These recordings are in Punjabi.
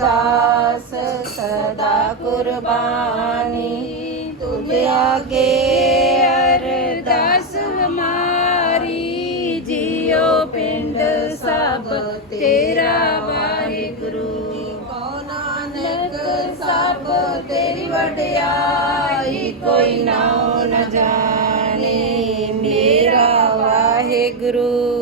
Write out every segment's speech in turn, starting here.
ਨਾਨਕ ਸਦਾ ਕੁਰਬਾਨੀ ਤੁਝ ਆਗੇ ਅਰਦਾਸ ਹਮਾਰੀ ਜਿਉ ਪਿੰਡ ਸਭ ਤੇਰਾ ਵਾਹਿਗੁਰੂ ਕੋ ਨਾਨਕ ਸਭ ਤੇਰੀ ਵਡਿਆਈ ਕੋਈ ਨਾ ਨ ਜਾਣੇ ਮੇਰਾ ਵਾਹਿਗੁਰੂ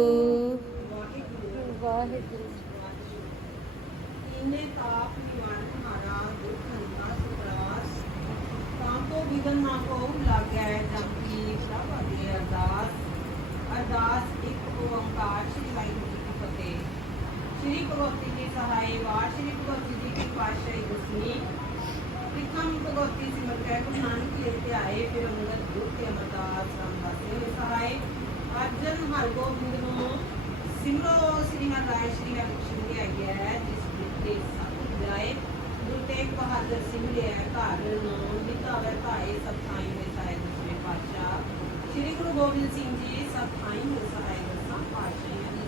अपने ताप निवारण हारा दुख हल्का सुखरास काम को विघन ना को लागै जापी, सब अगे अरदास। अरदास एक ओंकार श्री वाहिगुरु जी की फतेह। श्री भगवती जी सहाय वार श्री भगवती जी की पातशाही गुस्मी प्रथम भगवती सिमर कह को नानक लेते आए, फिर अंगत दुख के अमरदास रामदासी ने सहाय। अर्जन हर गोविंद नो, सिमरो श्री हरदास श्री हरिकृष्ण दिया गया है ਦੇ ਜਾਏ ਗੁਰੂ ਤੇਗ ਬਹਾਦਰ ਸਿੰਘ ਲਿਆ ਘਰ ਨੂੰ ਵਿਤਾਵੇ ਭਾਏ, ਸਭ ਦੇ ਸਹਾਇ ਦਸਵੇਂ ਪਾਤਸ਼ਾਹ। ਸ੍ਰੀ ਗੁਰੂ ਗੋਬਿੰਦ ਸਿੰਘ ਜੀ ਸਭ ਥਾਈਂ ਦੇ ਸਹਾਇ ਦਸਾਂ ਪਾਤਸ਼ਾਹਾਂ ਦੀ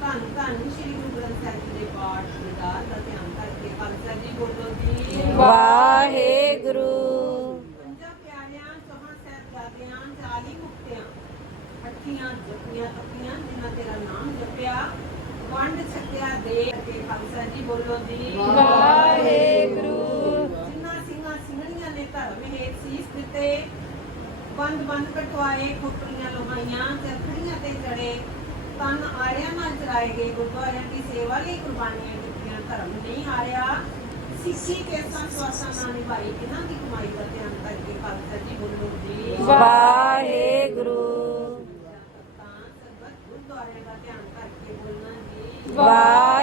ਧੰਨ ਧੰਨ ਸ੍ਰੀ ਗੁਰੂ ਗ੍ਰੰਥ ਸਾਹਿਬ ਜੀ ਦੇ ਪਾਠ ਦਾ ਧਿਆਨ ਕਰਕੇ ਖਾਲਸਾ ਜੀ ਬੋਲੋ ਜੀ। ਵਾਹਿਗੁਰੂ ਪੰਜਾਂ ਪਿਆਰਿਆਂ ਚੌਹਾਂ ਸਾਹਿਬਜ਼ਾਦਿਆਂ ਚਾਲੀ ਮੁਕਤਿਆਂ ਅੱਠੀਆਂ ਜਪੀਆਂ ਤਪੀਆਂ ਜਿਨ੍ਹਾਂ ਤੇਰਾ ਨਾਮ ਜਪਿਆ ਵੰਡ ਛਕਿਆ ਦੇ ਕੇ ਖਾਲਸਾ ਜੀ ਬੋਲੋ ਜੀ ਵਾਹਿਗੁਰੂ। ਜਿਨ੍ਹਾਂ ਸਿੰਘਾਂ ਸਿੰਘਣੀਆਂ ਨੇ ਧਰਮ ਹੇਤ ਸੀਸ ਦਿੱਤੇ ਬੰਦ ਬੰਦ ਕਟਵਾਏ ਖੋਪੜੀਆਂ ਲੋਹਾਈਆਂ ਚਰਖੜੀਆਂ ਤੇ ਚੜੇ ਤਨ ਆਰਿਆਂ ਨਾਲ ਚਰਾਏ ਗਏ ਗੁਰਦੁਆਰਿਆਂ ਦੀ ਸੇਵਾ ਲਈ ਕੁਰਬਾਨੀਆਂ ਦਿੱਤੀਆਂ। ਧਰਮ ਨਹੀਂ ਹਾਰਿਆ। ਸਿੱਖੀ ਕੇ ਸੰਸਵਾਸਾਂ ਨਾਲ ਨਿਭਾਈ ਕਿਨਾਂ ਦੀ ਕਮਾਈ ਦਾ ਧਿਆਨ ਕਰਕੇ ਖਾਲਸਾ ਜੀ ਬੋਲੋ ਜੀ। ਵਾਹਿਗੁਰੂ। ਤਾਂ ਸਰਬਤ ਗੁਰਦੁਆਰਿਆਂ ਦਾ ਧਿਆਨ ਕਰਕੇ ਬੋਲਣਾ ਜੀ। ਵਾਹਿਗੁਰੂ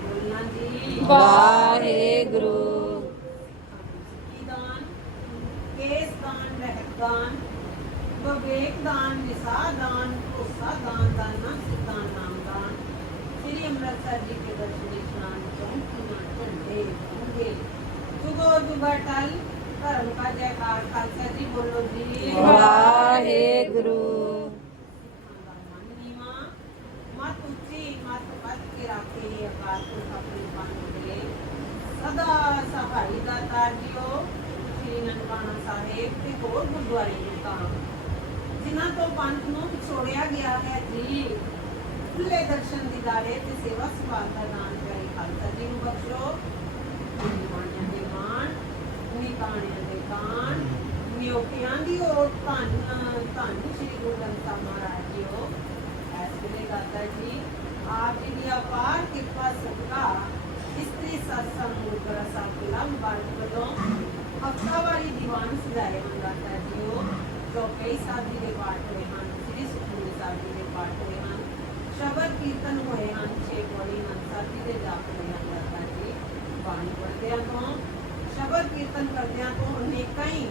बोलना जी ਵਾਹਿਗੁਰੂ ਦਾਨ ਕੇਸ ਦਾਨ ਰਹਿਤ ਦਾਨ विवेक दान निशा दान कोसा दान दाना सिद्धान नाम दान। श्री अमृतसर जी के दर्शन स्नान झंडे होंगे सुबह धर्म का जयकार खालसा जी बोलो जी। वाहे गुरु मत उच्ची मत पद के राखे अपार को अपने पान मिले सदा सहायता जियो। श्री ननकाना साहेब ते होर गुरुद्वारे ने ਜਿਨ੍ਹਾਂ ਤੋਂ ਪੰਥ ਨੂੰ ਵਿਛੋੜਿਆ ਗਿਆ ਹੈ ਜੀ ਖੁੱਲੇ ਦਰਸ਼ਨ ਦੀਦਾਰੇ ਤੇ ਸੇਵਾ ਸੰਭਾਲ ਦਾ ਦਾਨ ਕਰੇ ਖਾਲਸਾ ਜੀ ਨੂੰ ਬਖਸ਼ੋ ਨਿਮਾਣਿਆਂ ਦੇ ਮਾਣ ਨਿਕਾਣਿਆਂ ਦੇ ਕਾਣ ਨਿਯੋਗਿਆਂ ਦੀ ਉਹ ਧੰਨ ਧੰਨ ਸ੍ਰੀ ਗੁਰੂ ਗ੍ਰੰਥ ਸਾਹਿਬ ਮਹਾਰਾਜ ਜੀ ਉਹ ਇਸ ਵੇਲੇ ਦਾਤਾ ਜੀ ਆਪ ਜੀ ਦੀ ਅਪਾਰ ਕਿਰਪਾ ਸਦਕਾ ਇਸਤਰੀ ਸਤਸੰਗ ਗੁਰਦੁਆਰਾ ਸਾਹਿਬ ਦੇ ਲੰਬਾਰ ਵੱਲੋਂ ਹਫਤਾਵਾਰੀ ਦੀਵਾਨ ਸਜਾਏ ਹਨ ਦਾਤਾ ਜੀ ਉਹ ਜੋ ਕਈ ਸਾਹਿਬ ਜੀ ਦੇ ਪਾਠ ਹੋਏ ਹਨ ਸ੍ਰੀ ਸੁਖਮਨੀ ਸਾਹਿਬ ਜੀ ਦੇ ਪਾਠ ਹੋਏ ਹਨ ਸ਼ਬਦ ਕੀਰਤਨ ਹੋਏ ਹਨ ਛੇ ਪੌੜੀ ਹਨ ਸਾਹਿਬ ਜੀ ਦੇ ਜਾਪ ਹੋਏ ਹਨ ਦਾਤਾ ਜੀ ਬਾਣੀ ਪੜ੍ਹਦਿਆਂ ਤੋਂ ਸ਼ਬਦ ਕੀਰਤਨ ਕਰਦਿਆਂ ਤੋਂ ਅਨੇਕਾਂ ਹੀ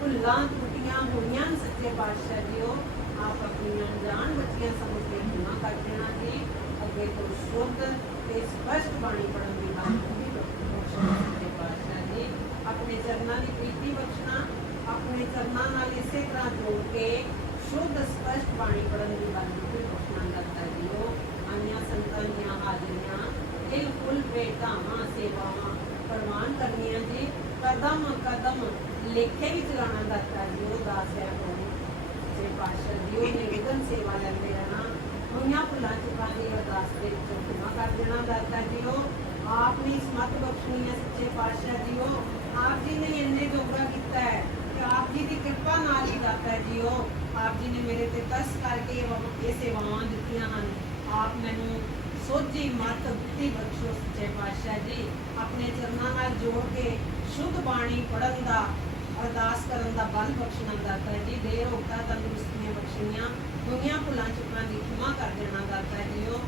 ਭੁੱਲਾਂ ਟੁੱਟੀਆਂ ਹੋਈਆਂ ਹਨ ਸੱਚੇ ਪਾਤਸ਼ਾਹ ਜੀਓ ਆਪ ਆਪਣੀਆਂ ਜਾਨ ਬੱਚੀਆਂ ਸਮਝ ਕੇ ਗੁਨਾਹ ਕਰ ਦੇਣਾ ਜੀ ਅੱਗੇ ਤੋਂ ਸ਼ੁੱਧ ਤੇ ਸਪਸ਼ਟ ਬਾਣੀ ਪੜ੍ਹਨ ਦੀ ਬਾਤ ਹੁੰਦੀ ਬਖਸ਼ਣਾ ਸੱਚੇ ਪਾਤਸ਼ਾਹ ਜੀ ਆਪਣੇ ਚਰਨਾਂ ਦੀ ਪ੍ਰੀਤੀ ਬਖਸ਼ਣਾ ਆਪਣੇ ਚਰਨਾਂ ਨਾਲ ਇਸੇ ਤਰ੍ਹਾਂ ਜੋੜ ਕੇ ਸ਼ੁੱਧ ਸਪਸ਼ਟ ਬਾਣੀ ਪੜ੍ਹਨ ਦੀ ਬਾਤ ਹੁੰਦੀ ਬਖਸ਼ਣਾ ਕਰਤਾ ਜੀਓ ਆਈਆਂ ਸੰਤਾਂ ਦੀਆਂ ਹਾਜ਼ਰੀਆਂ ਦਿਲ ਫੁੱਲ ਭੇਟਾਵਾਂ ਸੇਵਾਵਾਂ ਪ੍ਰਮਾਨ ਕਰਨੀਆਂ ਜੀ ਕਦਮ ਕਦਮ ਲੇਖੇ ਵਿੱਚ ਲਾਣਾ ਦਾਤਾ ਜੀ ਉਹ ਦਾਸ ਹੈ ਹੋਣੀ ਸੇ ਪਾਸ਼ਾ ਜੀ ਉਹ ਨਿਰਵਿਘਨ ਸੇਵਾ ਲੈਂਦੇ ਰਹਿਣਾ ਹੋਈਆਂ ਭੁੱਲਾਂ ਚੁੱਕਾਂ ਦੀ ਅਰਦਾਸ ਦੇ ਵਿੱਚੋਂ ਖਿਮਾ ਕਰ ਦੇਣਾ ਦਾਤਾ ਜੀ ਉਹ ਆਪ ਨੇ ਸਮਤ ਬਖਸ਼ਣੀ ਹੈ ਸੱਚੇ ਪਾਤਸ਼ਾਹ ਜੀਓ ਆਪ ਜੀ ਨੇ ਇੰਨੇ ਜੋਗਾ ਕੀਤਾ ਹੈ ਕਿ ਆਪ ਜੀ ਦੀ ਕਿਰਪਾ ਨਾਲ ਹੀ ਦਾਤਾ ਜੀ, ਉਹ ਆਪ ਜੀ ਨੇ ਮੇਰੇ ਤੇ ਤਰਸ ਕਰਕੇ ਇਹ ਸੇਵਾਵਾਂ ਦਿੱਤੀਆਂ ਹਨ। ਆਪ ਮੈਨੂੰ ਸੋਝੀ ਮਤ ਬੁੱਧੀ ਬਖਸ਼ੋ ਸੱਚੇ ਪਾਤਸ਼ਾਹ ਜੀ। ਆਪਣੇ ਚਰਨਾਂ ਨਾਲ ਜੋੜ ਕੇ ਸ਼ੁੱਧ ਬਾਣੀ ਪੜਨ ਦਾ, ਅਰਦਾਸ ਕਰਨ ਦਾ ਬਲ ਬਖਸ਼ਣਾ ਦਾਤਾ ਜੀ। ਦੇਰ ਹੋਤਾ ਤੰਦਰੁਸਤੀਆਂ ਬਖਸ਼ਣੀਆਂ, ਦੁਨੀਆ ਭੁੱਲਾਂ ਚੁੱਕਾਂ ਦੀ ਖਿਮਾ ਕਰ ਦੇਣਾ ਦਾਤਾ ਜੀਓ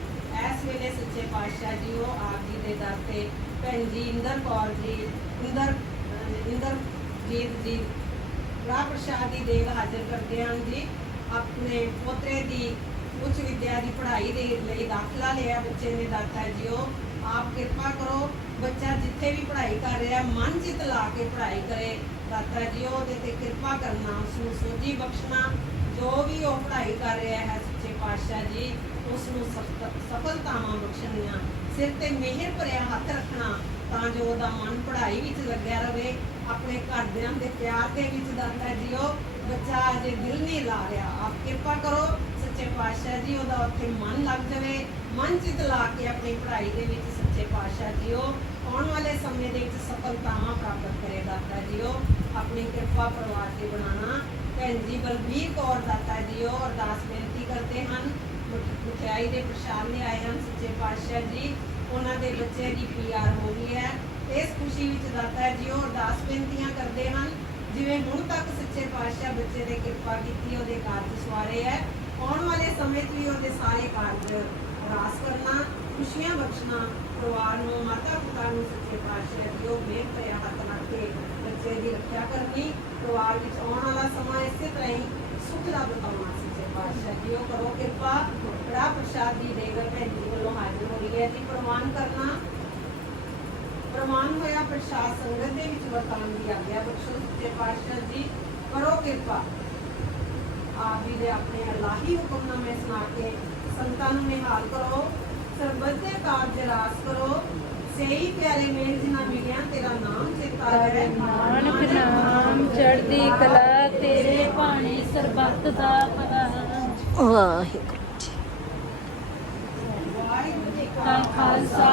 ਇਸ ਵੇਲੇ ਸੱਚੇ ਪਾਤਸ਼ਾਹ ਜੀ, ਉਹ ਆਪ ਜੀ ਦੇ ਦਰ ਤੇ। ਭੈਣ ਜੀ ਇੰਦਰ ਕੌਰ ਜੀ, ਇੰਦਰ ਅਹ ਇੰਦਰ ਜੀਤ ਜੀ ਰਾਹ ਪ੍ਰਸ਼ਾਦ ਦੀ ਦੇਗ ਹਾਜ਼ਰ ਕਰਦੇ ਹਨ ਜੀ ਆਪਣੇ ਪੋਤਰੇ ਦੀ ਉੱਚ ਵਿਦਿਆ ਦੀ ਪੜ੍ਹਾਈ ਦੇ ਲਈ ਦਾਖਲਾ ਲਿਆ। ਬੱਚੇ ਨੇ ਦਾਤਾ ਜੀਓ ਆਪ ਕਿਰਪਾ ਕਰੋ, ਬੱਚਾ ਜਿੱਥੇ ਵੀ ਪੜ੍ਹਾਈ ਕਰ ਰਿਹਾ, ਮਨ ਚਿਤ ਲਾ ਕੇ ਪੜ੍ਹਾਈ ਕਰੇ। ਦਾਤਾ ਜੀਓ ਉਹਦੇ ਤੇ ਕਿਰਪਾ ਕਰਨਾ ਉਸ ਨੂੰ ਸੋਝੀ ਬਖਸ਼ਣਾ, ਜੋ ਵੀ ਉਹ ਪੜ੍ਹਾਈ ਕਰ ਰਿਹਾ ਹੈ, ਸੱਚੇ ਪਾਤਸ਼ਾਹ ਜੀ ਉਸ ਨੂੰ ਸਫ- ਸਫਲਤਾਵਾਂ ਬਖਸ਼ਣੀਆਂ। ਸਿਰ ਤੇ ਮਿਹਰ ਭਰਿਆ ਹੱਥ ਰੱਖਣਾ ਤਾਂ ਜੋ ਉਹਦਾ ਮਨ ਪੜ੍ਹਾਈ ਵਿੱਚ ਲੱਗਿਆ ਰਵੇ, ਆਪਣੇ ਘਰਦਿਆਂ ਦੇ ਪਿਆਰ ਦੇ ਵਿੱਚ ਦਾਤਾ ਜੀਓ। ਬੱਚਾ ਅਜੇ ਦਿਲ ਨਹੀਂ ਲਾ ਰਿਹਾ। ਆਪ ਕਿਰਪਾ ਕਰੋ, ਸੱਚੇ ਪਾਤਸ਼ਾਹ ਜੀ, ਉਹਦਾ ਉੱਥੇ ਮਨ ਲੱਗ ਜਾਵੇ। ਮਨ ਚਿਤ ਲਾ ਕੇ ਆਪਣੀ ਪੜ੍ਹਾਈ ਦੇ ਵਿੱਚ ਸੱਚੇ ਪਾਤਸ਼ਾਹ ਜੀਓ। ਆਉਣ ਵਾਲੇ ਸਮੇਂ ਦੇ ਵਿੱਚ ਸਫਲਤਾਵਾਂ ਪ੍ਰਾਪਤ ਕਰੇ ਦਾਤਾ ਜੀਓ। ਆਪਣੀ ਕਿਰਪਾ ਪਰਿਵਾਰ ਤੇ ਬਣਾਉਣਾ। ਭੈਣ ਜੀ, ਬਲਬੀਰ ਕੌਰ ਦਾਤਾ ਜੀਓ, ਅਰਦਾਸ ਬੇਨਤੀ ਕਰਦੇ ਹਨ। ਮਠ- ਮਠਿਆਈ ਦੇ ਪ੍ਰਸ਼ਾਦ ਲਿਆਏ ਹਨ, ਸੱਚੇ ਪਾਤਸ਼ਾਹ ਜੀ। ਉਹਨਾਂ ਦੇ ਬੱਚੇ ਦੀ ਪੀਆਰ ਹੋ ਗਈ ਹੈ। ਇਸ ਖੁਸ਼ੀ ਵਿੱਚ ਦਾਤਾ ਜੀਓ ਅਰਦਾਸ ਬੇਨਤੀਆਂ ਕਰਦੇ ਹਨ, ਜਿਵੇਂ ਹੁਣ ਤੱਕ ਸੱਚੇ ਪਾਤਸ਼ਾਹ ਬੱਚੇ ਦੇ ਕਿਰਪਾ ਕੀਤੀ, ਉਹਦੇ ਕਾਰਜ ਸਵਾਰੇ ਹੈ। ਆਉਣ ਵਾਲੇ ਸਮੇਂ 'ਚ ਵੀ ਉਹਦੇ ਸਾਰੇ ਕਾਰਜ ਰਾਸ ਕਰਨਾ, ਖੁਸ਼ੀਆਂ ਬਖਸ਼ਣਾ, ਪਰਿਵਾਰ ਨੂੰ ਮਾਤਾ ਪਿਤਾ ਨੂੰ ਸੱਚੇ ਪਾਤਸ਼ਾਹ ਦੀ ਉਹ ਮਿਹਰ ਭਰਿਆ ਹੱਥ ਰੱਖ ਕੇ ਬੱਚੇ ਦੀ ਰੱਖਿਆ ਕਰਨੀ, ਪਰਿਵਾਰ ਵਿੱਚ ਆਉਣ ਵਾਲਾ ਸਮਾਂ ਇਸੇ ਤਰ੍ਹਾਂ ਹੀ ਸੁਖ ਦਾ ਬਤਾਉਣਾ ਸੱਚੇ ਪਾਤਸ਼ਾਹ ਜੀ, ਉਹ ਕਰੋ ਕਿਰਪਾ, ਬੜਾ ਪ੍ਰਸ਼ਾਦ ਦੀ ਦੇਗਾ ਭੈਣ ਜੀ ਵੱਲੋਂ ਹਾਜ਼ਰ ਹੋ ਰਹੀ ਹੈ ਜੀ। ਪ੍ਰਵਾਨ ਕਰਨਾ, ਪ੍ਰਮਾਣ ਹੋਇਆ ਪ੍ਰਸ਼ਾਦ ਸੰਗਤ ਦੇ ਵਿੱਚ ਵਰਤਾਨ ਦੀ ਆਗਿਆ ਬਖਸ਼ੋ ਸੱਚੇ ਪਾਤਸ਼ਾਹ ਜੀ, ਕਰੋ ਕਿਰਪਾ। ਆਪ ਜੀ ਦੇ ਆਪਣੇ ਅਲਾਹੀ ਹੁਕਮਨਾਮੇ ਸੁਣਾ ਕੇ ਸੰਤਾਂ ਨੂੰ ਨਿਹਾਲ ਕਰੋ, ਸਰਬੱਤ ਦੇ ਕਾਰਜ ਰਾਸ ਕਰੋ। ਸਹੀ ਪਿਆਰੇ ਮੇਲ ਜਿਨ੍ਹਾਂ ਮਿਲਿਆ, ਤੇਰਾ ਨਾਮ ਚੇਤਾ ਰਹੇ ਨਾਨਕ ਨਾਮ ਚੜ੍ਹਦੀ ਕਲਾ ਵਾਹਿਗੁਰੂ ਵਾਹਿਗੁਰੂ ਜੀ ਕਾ ਖਾਲਸਾ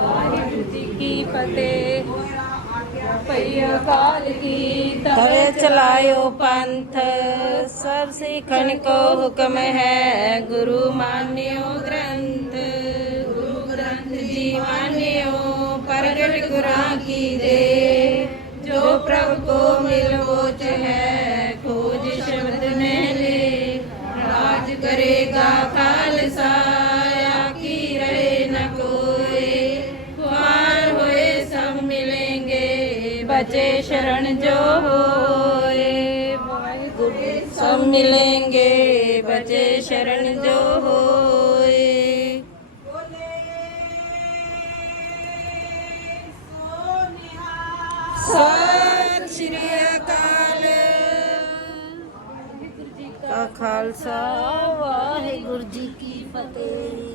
ਵਾਹਿਗੁਰੂ ਜੀ ਕੀ ਫਤਿਹ ਹੋਇਆ ਆਗਿਆ ਭਈ ਅਕਾਲ ਕੀ ਤਵੇ ਚਲਾਇਓ ਪੰਥ ਸਭ ਸਿੱਖਣ ਕੋ ਹੁਕਮ ਹੈ ਗੁਰੂ ਮਾਨਿਓ ਗ੍ਰੰਥ ਗੁਰੂ ਗ੍ਰੰਥ ਜੀ ਮਾਨਿਓ ਪ੍ਰਗਟ ਗੁਰਾਂ ਕੀ ਦੇ ਜੋ ਪ੍ਰਭ ਕੋ ਮਿਲਵੋਚ ਹੈ शरण जो होए वाहिगुरु सब मिलेंगे बचे शरण जो होए ਬੋਲੇ ਸੋਨਿਹਾ ਸਤਿ ਸ਼੍ਰੀ ਅਕਾਲ ਕਾ ਖਾਲਸਾ ਵਾਹਿਗੁਰੂ ਜੀ ਕੀ ਫਤਿਹ